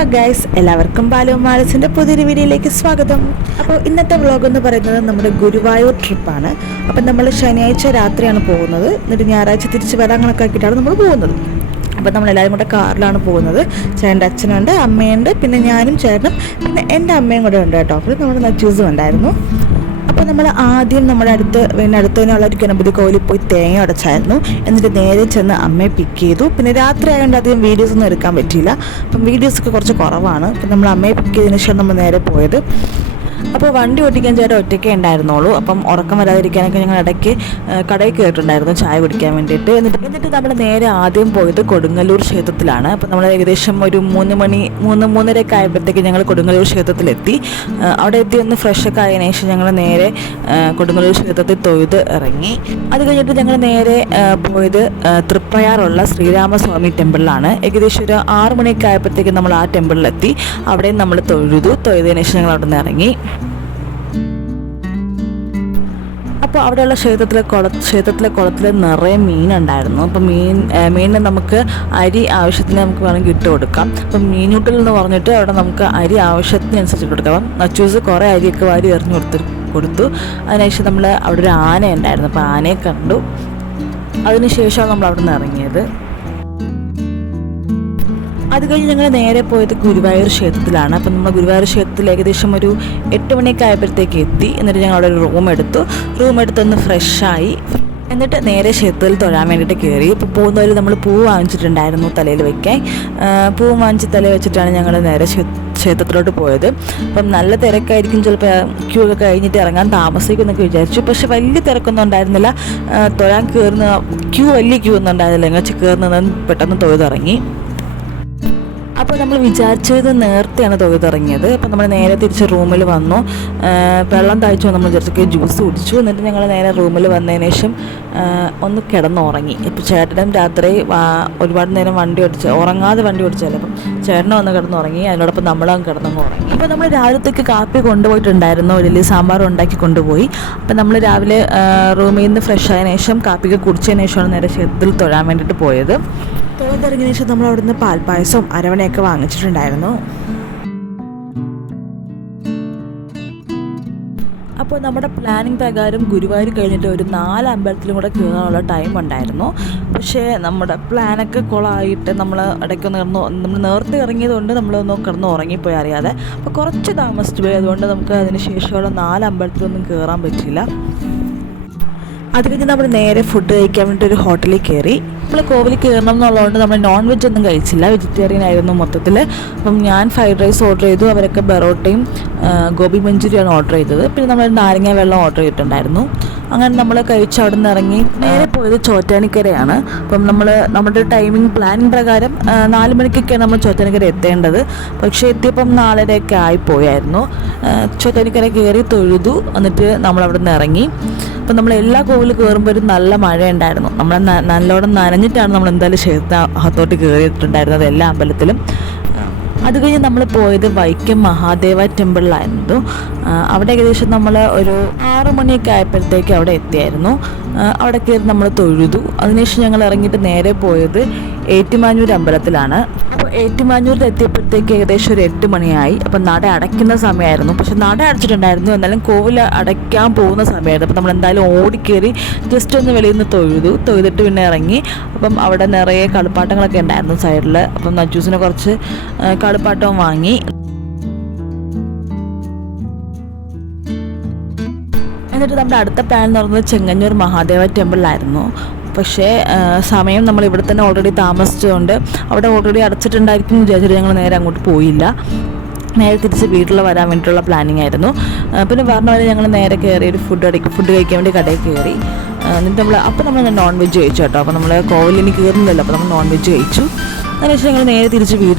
Hello guys, എല്ലാവർക്കും ബാലു മാളസിൻ്റെ പുതിയൊരു വീഡിയോയിലേക്ക് സ്വാഗതം. അപ്പോൾ ഇന്നത്തെ വ്ളോഗ് എന്ന് പറയുന്നത് നമ്മുടെ ഗുരുവായൂർ ട്രിപ്പാണ്. അപ്പം നമ്മൾ ശനിയാഴ്ച രാത്രിയാണ് പോകുന്നത്. എന്നിട്ട് ഞായറാഴ്ച തിരിച്ച് വരാൻ കണക്കാക്കിയിട്ടാണ് നമ്മൾ പോകുന്നത്. അപ്പം നമ്മളെല്ലാവരും കൂടെ കാറിലാണ് പോകുന്നത്. ചേട്ടൻ്റെ അച്ഛനുണ്ട്, അമ്മയുണ്ട്, പിന്നെ ഞാനും ചേട്ടനും, പിന്നെ എൻ്റെ അമ്മയും കൂടെ ഉണ്ട് കേട്ടോ. അപ്പോൾ നമ്മുടെ നച്ചൂസും ഉണ്ടായിരുന്നു. അപ്പോൾ നമ്മൾ ആദ്യം നമ്മുടെ അടുത്തതിനുള്ള ഒരു ഗണപതി കോവിലിൽ പോയി തേങ്ങ ഉടച്ചായിരുന്നു. എന്നിട്ട് നേരെ ചെന്ന് അമ്മയെ പിക്ക് ചെയ്തു. പിന്നെ രാത്രി ആയതുകൊണ്ട് അധികം വീഡിയോസൊന്നും എടുക്കാൻ പറ്റിയില്ല. അപ്പം വീഡിയോസൊക്കെ കുറച്ച് കുറവാണ്. അപ്പം നമ്മൾ അമ്മയെ പിക്ക് ചെയ്തതിന് ശേഷം നമ്മൾ നേരെ പോയത്. അപ്പോൾ വണ്ടി ഓടിക്കാൻ ചേട്ടൻ ഒറ്റയ്ക്കേ ഉണ്ടായിരുന്നുള്ളൂ. അപ്പം ഉറക്കം വരാതിരിക്കാനൊക്കെ ഞങ്ങൾ ഇടയ്ക്ക് കടയിൽ കയറിയിട്ടുണ്ടായിരുന്നു ചായ കുടിക്കാൻ വേണ്ടിയിട്ട്. എന്നിട്ട് നമ്മൾ നേരെ ആദ്യം പോയത് കൊടുങ്ങല്ലൂർ ക്ഷേത്രത്തിലാണ്. അപ്പോൾ നമ്മൾ ഏകദേശം ഒരു 3:30 ആയപ്പോഴത്തേക്ക് ഞങ്ങൾ കൊടുങ്ങല്ലൂർ ക്ഷേത്രത്തിലെത്തി. അവിടെ എത്തി ഒന്ന് ഫ്രഷൊക്കെ ആയതിനു ശേഷം ഞങ്ങൾ നേരെ കൊടുങ്ങല്ലൂർ ക്ഷേത്രത്തിൽ തൊഴുത് ഇറങ്ങി. അത് കഴിഞ്ഞിട്ട് ഞങ്ങൾ നേരെ പോയത് തൃപ്രയാറുള്ള ശ്രീരാമസ്വാമി ടെമ്പിളിലാണ്. ഏകദേശം ഒരു 6 മണിയൊക്കെ ആയപ്പോഴത്തേക്ക് നമ്മൾ ആ ടെമ്പിളിലെത്തി. അവിടെയും നമ്മൾ തൊഴുതതിന് ശേഷം ഞങ്ങൾ അവിടെ നിന്ന് ഇറങ്ങി. അപ്പോൾ അവിടെയുള്ള ക്ഷേത്രത്തിലെ കുളത്തിൽ നിറയെ മീനുണ്ടായിരുന്നു. അപ്പം മീനിന് നമുക്ക് അരി ആവശ്യത്തിന് നമുക്ക് വേണമെങ്കിൽ ഇട്ട് കൊടുക്കാം. അപ്പം മീനൂട്ടിൽ എന്ന് പറഞ്ഞിട്ട് അവിടെ നമുക്ക് അരി ആവശ്യത്തിനനുസരിച്ച് കൊടുക്കാം. അപ്പം നച്ചൂസ് കുറേ അരിയൊക്കെ വാരി എറിഞ്ഞു കൊടുത്തു. അതിനുശേഷം നമ്മൾ അവിടെ ഒരു ആന ഉണ്ടായിരുന്നു. അപ്പോൾ ആനയെ കണ്ടു. അതിനുശേഷമാണ് നമ്മൾ അവിടെ നിന്ന് ഇറങ്ങിയത്. അത് കഴിഞ്ഞ് ഞങ്ങൾ നേരെ പോയത് ഗുരുവായൂർ ക്ഷേത്രത്തിലാണ്. അപ്പം നമ്മൾ ഗുരുവായൂർ ക്ഷേത്രത്തിൽ ഏകദേശം ഒരു 8 മണിയൊക്കെ ആയപ്പോഴത്തേക്ക് എത്തി. എന്നിട്ട് ഞങ്ങൾ അവിടെ ഒരു റൂം എടുത്തൊന്ന് ഫ്രഷായി. എന്നിട്ട് നേരെ ക്ഷേത്രത്തിൽ തൊഴാൻ വേണ്ടിയിട്ട് കയറി. ഇപ്പോൾ പോകുന്നവർ നമ്മൾ പൂ വാങ്ങിച്ചിട്ടുണ്ടായിരുന്നു തലയിൽ വയ്ക്കാൻ. പൂ വാങ്ങിച്ച് തലയിൽ വെച്ചിട്ടാണ് ഞങ്ങൾ നേരെ ക്ഷേത്രത്തിലോട്ട് പോയത്. അപ്പം നല്ല തിരക്കായിരിക്കും, ചിലപ്പോൾ ക്യൂ ഒക്കെ കഴിഞ്ഞിട്ട് ഇറങ്ങാൻ താമസിക്കുമെന്നൊക്കെ വിചാരിച്ചു. പക്ഷെ വലിയ തിരക്കൊന്നും ഉണ്ടായിരുന്നില്ല. തൊഴാൻ വലിയ ക്യൂ ഒന്നും ഉണ്ടായിരുന്നില്ല. എങ്ങനെ കയറുന്നതെന്ന് പെട്ടെന്ന് തൊഴുതിറങ്ങി. അപ്പോൾ നമ്മൾ വിചാരിച്ചത് നേരത്തെയാണ് തൊഴുതിറങ്ങിയത്. അപ്പോൾ നമ്മൾ നേരെ തിരിച്ച് റൂമിൽ വന്നു. വെള്ളം താഴ്ചോ നമ്മൾ വിചാരിച്ചൊക്കെ ജ്യൂസ് കുടിച്ചു. എന്നിട്ട് ഞങ്ങൾ നേരെ റൂമിൽ വന്നതിന് ശേഷം ഒന്ന് കിടന്നുറങ്ങി. ഇപ്പോൾ ചേട്ടനും രാത്രി ഒരുപാട് നേരം ഉറങ്ങാതെ വണ്ടി ഓടിച്ചാലും അപ്പം ചേട്ടനും വന്ന് കിടന്നുറങ്ങി. അതിനോടൊപ്പം നമ്മളും കിടന്നങ്ങ് ഉറങ്ങി. ഇപ്പോൾ നമ്മൾ രാവിലത്തേക്ക് കാപ്പി കൊണ്ടുപോയിട്ടുണ്ടായിരുന്നു. ഇഡ്ഡലി സാമ്പാർ ഉണ്ടാക്കി കൊണ്ടുപോയി. അപ്പം നമ്മൾ രാവിലെ റൂമിൽ നിന്ന് ഫ്രഷ് ആയതിനു ശേഷം കാപ്പിക്ക് കുടിച്ചതിന് ശേഷമാണ് നേരെ ക്ഷേത്രത്തിൽ തൊഴാൻ വേണ്ടിയിട്ട് പോയത്. തൊഴുതിറങ്ങിയതിനു ശേഷം നമ്മൾ അവിടുന്ന് പാൽപ്പായസവും അരവണയൊക്കെ വാങ്ങിച്ചിട്ടുണ്ടായിരുന്നു. അപ്പോൾ നമ്മുടെ പ്ലാനിങ് പ്രകാരം ഗുരുവായൂർ കഴിഞ്ഞിട്ട് ഒരു 4 അമ്പലത്തിലും കൂടെ കയറാനുള്ള ടൈം ഉണ്ടായിരുന്നു. പക്ഷേ നമ്മുടെ പ്ലാനൊക്കെ കുളമായിട്ട് നമ്മൾ ഇടയ്ക്കൊന്ന് നമ്മൾ നേരത്തെ ഇറങ്ങിയതുകൊണ്ട് നമ്മളൊന്ന് കിടന്ന് ഉറങ്ങിപ്പോയി അറിയാതെ. അപ്പോൾ കുറച്ച് താമസിച്ചു പോയി. അതുകൊണ്ട് നമുക്ക് അതിന് ശേഷമുള്ള 4 അമ്പലത്തിലൊന്നും കയറാൻ പറ്റില്ല. അത് കഴിഞ്ഞ് നമ്മൾ നേരെ ഫുഡ് കഴിക്കാൻ വേണ്ടി ഒരു ഹോട്ടലിൽ കയറി. നമ്മൾ കോവിലിൽ കയറണം എന്നുള്ളതുകൊണ്ട് നമ്മൾ നോൺ വെജ് ഒന്നും കഴിച്ചില്ല, വെജിറ്റേറിയൻ ആയിരുന്നു മൊത്തത്തിൽ. അപ്പം ഞാൻ ഫ്രൈഡ് റൈസ് ഓർഡർ ചെയ്തു. അവരൊക്കെ ബെറോട്ടയും ഗോബി മഞ്ചൂരിയാണ് ഓർഡർ ചെയ്തത്. പിന്നെ നമ്മൾ നാരങ്ങ വെള്ളം ഓർഡർ ചെയ്തിട്ടുണ്ടായിരുന്നു. അങ്ങനെ നമ്മൾ കഴിച്ച് അവിടെ നിന്ന് ഇറങ്ങി നേരെ പോയത് ചോറ്റാനിക്കരയാണ്. അപ്പം നമ്മുടെ ടൈമിംഗ് പ്ലാനിങ് പ്രകാരം 4 മണിക്കൊക്കെയാണ് നമ്മൾ ചോറ്റാനിക്കര എത്തേണ്ടത്. പക്ഷേ എത്തിയപ്പം 4:30 ആയിപ്പോയായിരുന്നു. ചോറ്റാനിക്കര കയറി തൊഴുതു. എന്നിട്ട് നമ്മളവിടെ നിന്ന് ഇറങ്ങി. അപ്പം നമ്മൾ എല്ലാ കോവിലും കയറുമ്പോൾ ഒരു നല്ല മഴ ഉണ്ടായിരുന്നു. നമ്മൾ നല്ലോണം നനഞ്ഞിട്ടാണ് നമ്മൾ എന്തായാലും ക്ഷേത്രത്തോട്ട് കയറിയിട്ടുണ്ടായിരുന്നത് എല്ലാ അമ്പലത്തിലും. അത് കഴിഞ്ഞ് നമ്മൾ പോയത് വൈക്കം മഹാദേവ ടെമ്പിളിലായിരുന്നു. അവിടെ ഏകദേശം നമ്മൾ ഒരു 6 മണിയൊക്കെ ആയപ്പോഴത്തേക്ക് അവിടെ എത്തിയായിരുന്നു. അവിടെ കയറി നമ്മൾ തൊഴുതു. അതിനുശേഷം ഞങ്ങൾ ഇറങ്ങിയിട്ട് നേരെ പോയത് ഏറ്റുമാനൂർ അമ്പലത്തിലാണ്. അപ്പോൾ ഏറ്റുമാനൂരിൽ എത്തിയപ്പോഴത്തേക്ക് ഏകദേശം ഒരു 8 മണിയായി. അപ്പം നട അടയ്ക്കുന്ന സമയമായിരുന്നു. പക്ഷെ നട അടച്ചിട്ടുണ്ടായിരുന്നു, എന്നാലും കോവിൽ അടയ്ക്കാൻ പോകുന്ന സമയമായിരുന്നു. അപ്പം നമ്മൾ എന്തായാലും ഓടിക്കയറി ജസ്റ്റ് ഒന്ന് വെളിയിൽ നിന്ന് തൊഴുതിട്ട് പിന്നെ ഇറങ്ങി. അപ്പം അവിടെ നിറയെ കളിപ്പാട്ടങ്ങളൊക്കെ ഉണ്ടായിരുന്നു സൈഡിൽ. അപ്പം നജൂസിന് കുറച്ച് കളിപ്പാട്ടവും വാങ്ങി. എന്നിട്ട് നമ്മുടെ അടുത്ത പ്ലാൻ എന്ന് പറയുന്നത് ചെങ്ങന്നൂർ മഹാദേവ ടെമ്പിളിലായിരുന്നു. പക്ഷേ സമയം നമ്മൾ ഇവിടെ തന്നെ ഓൾറെഡി താമസിച്ചതുകൊണ്ട് അവിടെ ഓൾറെഡി അടച്ചിട്ടുണ്ടായിരിക്കും എന്ന് വിചാരിച്ചിട്ട് ഞങ്ങൾ നേരെ അങ്ങോട്ട് പോയില്ല. നേരെ തിരിച്ച് വീട്ടിൽ വരാൻ വേണ്ടിയിട്ടുള്ള പ്ലാനിങ് ആയിരുന്നു. പിന്നെ പറഞ്ഞ പോലെ ഞങ്ങൾ നേരെ കയറി ഒരു ഫുഡ് കഴിക്കാൻ വേണ്ടി കടയിൽ കയറി. എന്നിട്ട് നമ്മൾ നോൺ വെജ് കഴിച്ചു കേട്ടോ. അപ്പോൾ നമ്മൾ കോവിലിന് കയറുന്നില്ലല്ലോ. അപ്പോൾ നമ്മൾ നോൺ വെജ് കഴിച്ചു. അതിനുശേഷം ഞങ്ങൾ നേരെ തിരിച്ച് വീട്ടിൽ